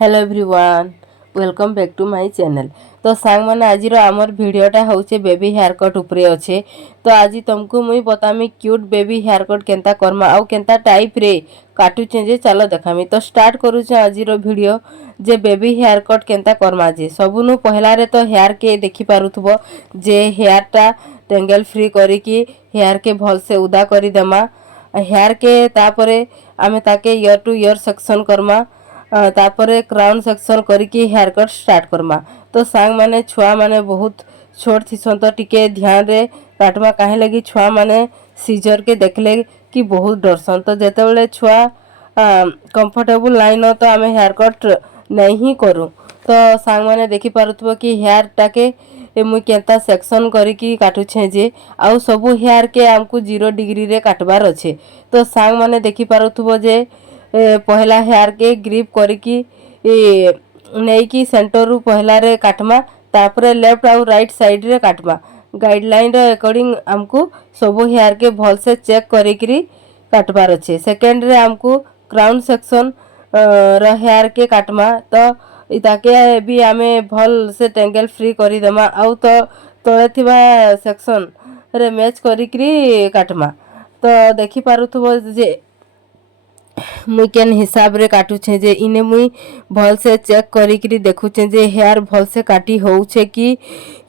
Hello everyone welcome back to my channel. तो सांग मैंने आज आमर भिडटा हूँ बेबी हेयर कट उपरे अच्छे। तो आज तुमको मुई बतामी क्यूट बेबी हेयर कट केनता करमा आउ केनता टाइप रे काटुचे जे चलो देखामी। तो स्टार्ट करूचे आज वीडियो जे बेबी हेयर कट केनता करमा जे सबुनु पहला रे तो हेयर के देखि पारुथबो जे हेयर टा टेंगल फ्री करिकी हेयर के भल से उदा करी देमा। हेयर के तापरे आमे ताके year two year section Karma तापरे क्राउन सेक्शन करिकी हेयर कट स्टार्ट करमा। तो सांग माने छुआ माने बहुत छोट थिसन तो टिके ध्यान रे काटमा काहे लगी छुआ माने सीजर के देखले कि बहुत डरसन। तो जेते बेले छुआ कंफर्टेबल नाइन हो तो आमे हेयर कट नहीं करू। तो सांग माने देखि पारुथबो कि हेयर टाके मुई केनता सेक्शन करिकी काटुछे जे आउ सबु हेयर के आमको 0 डिग्री रे काटबार अच्छे। तो सांग माने देखि पारुथबो जे पहला हेयर के ग्रिप करिकी नहीं कि सेंटर रु पहला रे काटमा तापरे लेफ्ट आउ राइट साइड रे काटमा। गाइडलाइन रे अकॉर्डिंग हमको सब हेयर के भल से चेक करिकरी काटबार अच्छे। सेकेंड रे हमको क्राउन सेक्शन र हेयर के काटमा। तो ताके भी आमे भल से टेंगल फ्री करी देमा आउ तो तळे थिबा सेक्शन रे मैच करिकरी काटमा। तो देखि पारुथबो जे मुई केन हिसाब रे काटुछे जे इने मुई भल से चेक करिकरी देखुछे जे हेयर भल से काटी होउछे कि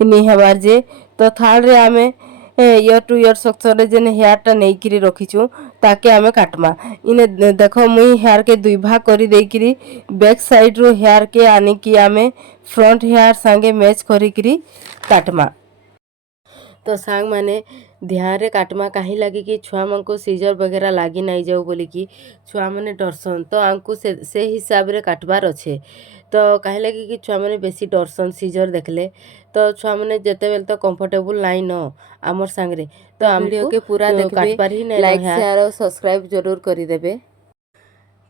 नी हेबार जे। तो थार्ड रे आमे ईयर टू ईयर सेक्शन रे जेन हेयर टा नेइकरी रखिछु ताके आमे काटमा। इने देखो मुई हेयर के दुई भाग करी देइकरी बैक साइड रो हेयर के आनी कि आमे फ्रंट हेयर संगे मैच करिकरी काटमा। तो सांग माने ध्यान रे काटमा काहे लगी कि छुआ मन को सीजर वगैरह लागी नहीं जाऊ बोली कि छुआ माने डरसन। तो आमको से हिसाब रे काटबार अच्छे। तो काहे लगी कि छुआ माने बेसी डरसन सीजर देखले। तो छुआ माने जेते बेल तो कंफर्टेबल नाइ न आमर संगरे। तो आम वीडियो के पूरा देखबे काटबार ही नहीं, लाइक शेयर और सब्सक्राइब जरूर करी देबे।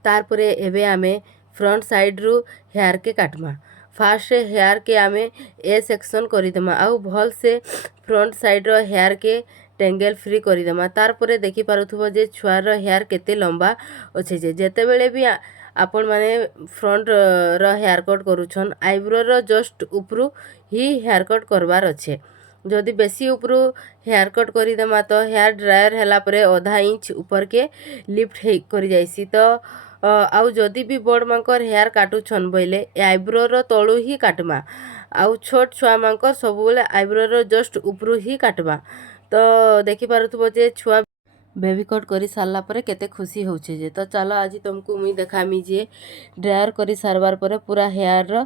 तारपरे एबे आमे फ्रंट साइड रु हेयर के काटमा। फास्ट हेयर के आमे ए सेक्शन करिदेमा आउ भल से फ्रंट साइड रो हेयर के टेंगल फ्री करिदेमा। तारपरे देखि पारुथबो जे छुआर हेयर केते लंबा अच्छे जे जेते बेले भी आपण माने फ्रंट रो हेयर कट करूछन आईब्रो रो जस्ट ऊपरू ही हेयर कट करबार अच्छे। जदि बेसी ऊपरू हेयर कट करिदेमा तो हेयर ड्रायर हैला परे आधा इंच ऊपर के लिफ्ट हे करि जाइसी। तो आउ जदि भी बड़ मांकर हेयर काटुछन बोइले आईब्रो रो तळु ही काटमा आउ छोट छुआ मांकर सब बेले आईब्रो रो जस्ट ऊपरू ही काटमा। तो देखि पारुथबो जे छुआ बेबी कट करी सारला परे केते खुशी होउछे जे। तो चलो आज तुमको मुई देखामी जे ड्रायर करी सारबार परे पूरा हेयर रो